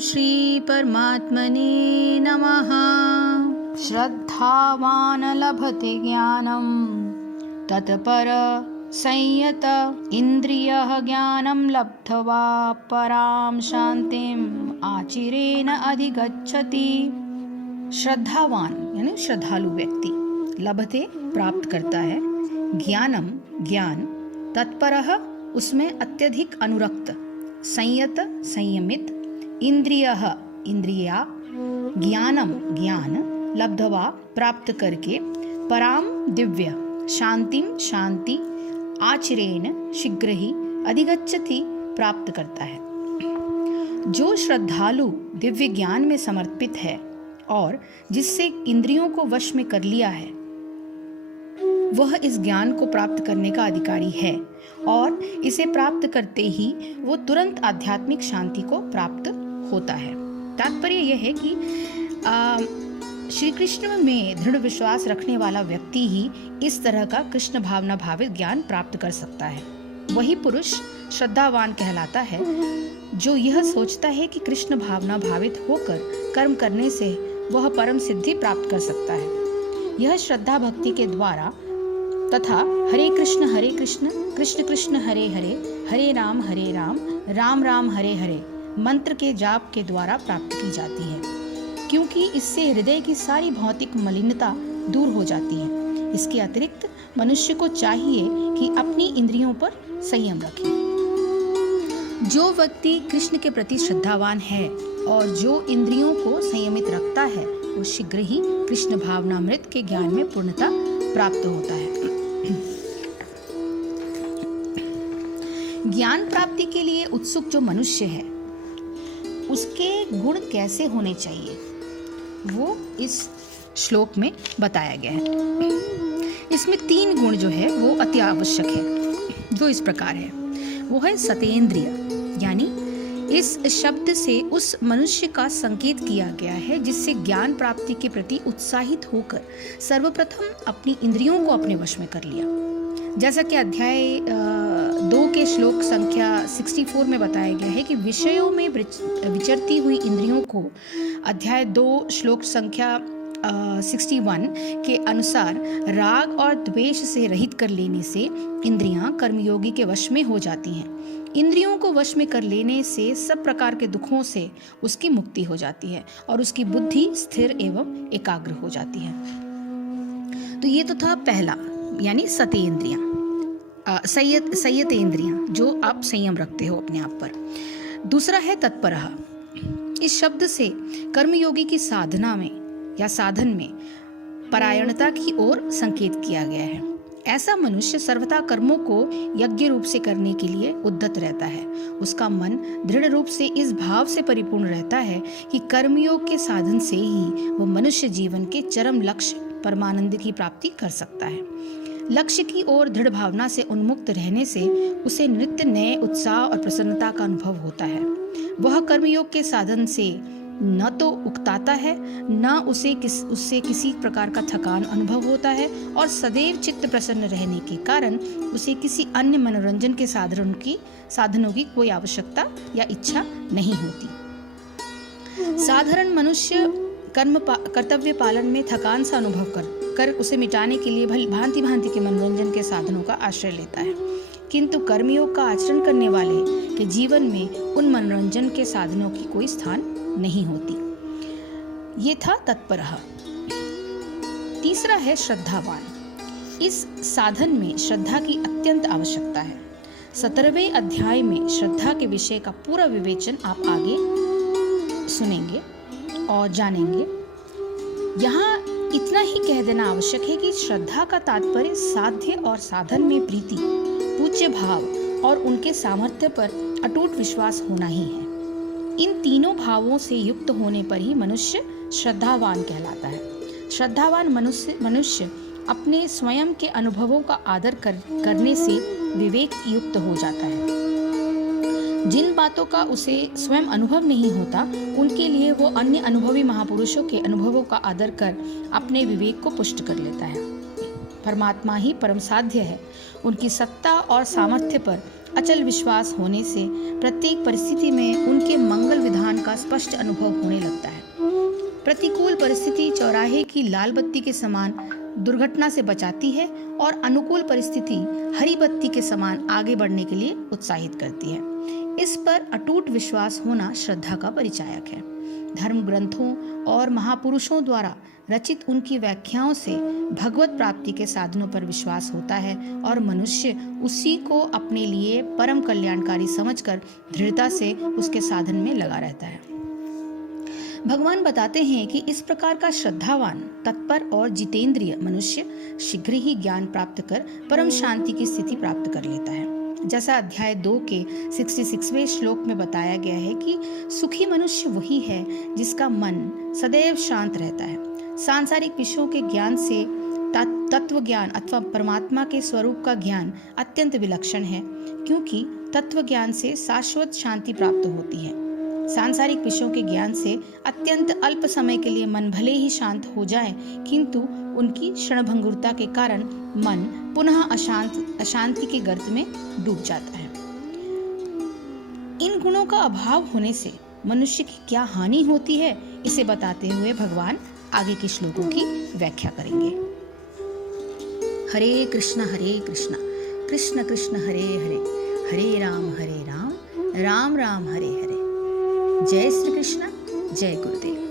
श्री परमात्मने नमः। श्रद्धावान् लभते ज्ञानं तत्पर संयत इन्द्रियः ज्ञानं लब्ध्वा परां शान्तिम् आचिरेण अधिगच्छति। श्रद्धावान यानी श्रद्धालु व्यक्ति, लभते प्राप्त करता है, ज्ञानम ज्ञान, तत्परः उसमें अत्यधिक अनुरक्त, संयत संयमित, इंद्रियः इंद्रिया, ज्ञानम ज्ञान, लब्ध्वा प्राप्त करके, पराम दिव्य, शांतिम शांति, आचिरेण शीघ्र ही, अधिगच्छति प्राप्त करता है। जो श्रद्धालु दिव्य ज्ञान में समर्पित है और जिससे इंद्रियों को वश में कर लिया है, वह इस ज्ञान को प्राप्त करने का अधिकारी है और इसे प्राप्त करते ही वो तुरंत आध्यात्मिक शांति को प्राप्त होता है। तात्पर्य यह है कि श्री कृष्ण में दृढ़ विश्वास रखने वाला व्यक्ति ही इस तरह का कृष्ण भावना भावित ज्ञान प्राप्त कर सकता है। वही पुरुष श्रद्धावान कहलाता है जो यह सोचता है कि कृष्ण भावना भावित होकर कर्म करने से वह परम सिद्धि प्राप्त कर सकता है। यह श्रद्धा भक्ति के द्वारा तथा हरे कृष्ण कृष्ण कृष्ण हरे हरे, हरे राम राम राम हरे हरे मंत्र के जाप के द्वारा प्राप्त की जाती है, क्योंकि इससे हृदय की सारी भौतिक मलिनता दूर हो जाती है। इसके अतिरिक्त मनुष्य को चाहिए कि अपनी इंद्रियों पर संयम रखे। जो व्यक्ति कृष्ण के प्रति श्रद्धावान है और जो इंद्रियों को संयमित रखता है, वो शीघ्र ही कृष्ण भावनामृत के ज्ञान में पूर्णता प्राप्त होता है। ज्ञान प्राप्ति के लिए उत्सुक जो मनुष्य है, उसके गुण कैसे होने चाहिए वो इस श्लोक में बताया गया है। इसमें 3 गुण जो है वो अति आवश्यक है, जो इस प्रकार है। वो है सतेंद्रिय, यानी इस शब्द से उस मनुष्य का संकेत किया गया है जिससे ज्ञान प्राप्ति के प्रति उत्साहित होकर सर्वप्रथम अपनी इंद्रियों को अपने वश में कर लिया। जैसा कि अध्याय 2 के श्लोक संख्या 64 में बताया गया है कि विषयों में विचरती हुई इंद्रियों को अध्याय 2 श्लोक संख्या 61 के अनुसार राग और द्वेष से रहित कर लेने से इंद्रियां कर्मयोगी के वश में हो जाती हैं। इंद्रियों को वश में कर लेने से सब प्रकार के दुखों से उसकी मुक्ति हो जाती है और उसकी बुद्धि स्थिर एवं एकाग्र हो जाती है। तो ये तो था पहला, यानी सतेंद्रियां, संयतेंद्रियां, जो आप संयम रखते हो अपने आप पर। दूसरा है तत्परः। इस शब्द से कर्मयोगी की साधना में या साधन में परायणता की ओर संकेत किया गया है। ऐसा मनुष्य सर्वथा कर्मों को यज्ञ रूप से करने के लिए उद्यत रहता है। उसका मन दृढ़ रूप से इस भाव से परिपूर्ण रहता है कि कर्मयोग के साधन से ही वह मनुष्य जीवन के चरम लक्ष्य परमानंद की प्राप्ति कर सकता है। लक्ष्य की ओर दृढ़ भावना से उन्मुक्त रहने से उसे नित्य नए उत्साह और प्रसन्नता का अनुभव होता है। वह कर्मयोग के साधन से न तो उकताता है, न उससे किसी प्रकार का थकान अनुभव होता है और सदैव चित्त प्रसन्न रहने के कारण उसे किसी अन्य मनोरंजन के साधनों की कोई आवश्यकता या इच्छा नहीं होती। साधारण मनुष्य कर्तव्य पालन में थकान सा अनुभव कर उसे मिटाने के लिए भांति भांति के मनोरंजन के साधनों का आश्रय लेता है, किंतु कर्मयोग का आचरण करने वाले के जीवन में उन मनोरंजन के साधनों की कोई स्थान नहीं होती। ये था तत्परः। तीसरा है श्रद्धावान। इस साधन में श्रद्धा की अत्यंत आवश्यकता है। 17वें अध्याय में श्रद्धा के विषय का पूरा विवेचन आप आगे सुनेंगे और जानेंगे। यहाँ इतना ही कह देना आवश्यक है कि श्रद्धा का तात्पर्य साध्य और साधन में प्रीति, पूज्य भाव और उनके सामर्थ्य पर अटूट विश्वास होना ही है। इन तीनों भावों से युक्त होने पर ही मनुष्य श्रद्धावान कहलाता है। श्रद्धावान मनुष्य अपने स्वयं के अनुभवों का आदर करने से विवेक युक्त हो जाता है। जिन बातों का उसे स्वयं अनुभव नहीं होता, उनके लिए वो अन्य अनुभवी महापुरुषों के अनुभवों का आदर कर अपने विवेक को पुष्ट कर लेता है। परमात्मा ही परम साध्य है। उनकी सत्ता और सामर्थ्य पर अचल विश्वास होने से प्रत्येक परिस्थिति में उनके मंगल विधान का स्पष्ट अनुभव होने लगता है। प्रतिकूल परिस्थिति चौराहे की लाल बत्ती के समान दुर्घटना से बचाती है और अनुकूल परिस्थिति हरी बत्ती के समान आगे बढ़ने के लिए उत्साहित करती है। इस पर अटूट विश्वास होना श्रद्धा का परिचायक है। धर्म ग्रंथों और महापुरुषों द्वारा रचित उनकी व्याख्याओं से भगवत प्राप्ति के साधनों पर विश्वास होता है और मनुष्य उसी को अपने लिए परम कल्याणकारी समझकर दृढ़ता से उसके साधन में लगा रहता है। भगवान बताते हैं कि इस प्रकार का श्रद्धावान, तत्पर और जितेंद्रिय मनुष्य शीघ्र ही ज्ञान प्राप्त कर परम शांति की स्थिति प्राप्त कर लेता है। जैसा अध्याय 2 के 66वें श्लोक में बताया गया है कि सुखी मनुष्य वही है जिसका मन सदैव शांत रहता है। सांसारिक विषयों के ज्ञान से तत्व ज्ञान अथवा परमात्मा के स्वरूप का ज्ञान अत्यंत विलक्षण है, क्योंकि तत्व ज्ञान से शाश्वत शांति प्राप्त होती है। सांसारिक विषयों के ज्ञान से अत्यंत अल्प समय के लिए मन भले ही शांत हो जाए, किंतु उनकी क्षणभंगुरता के कारण मन पुनः अशांति के गर्त में डूब जाता है। इन गुणों का अभाव होने से मनुष्य की क्या हानि होती है, इसे बताते हुए भगवान आगे के श्लोकों की व्याख्या करेंगे। हरे कृष्ण कृष्ण कृष्ण हरे हरे, हरे राम राम राम हरे हरे। जय श्री कृष्ण, जय गुरुदेव।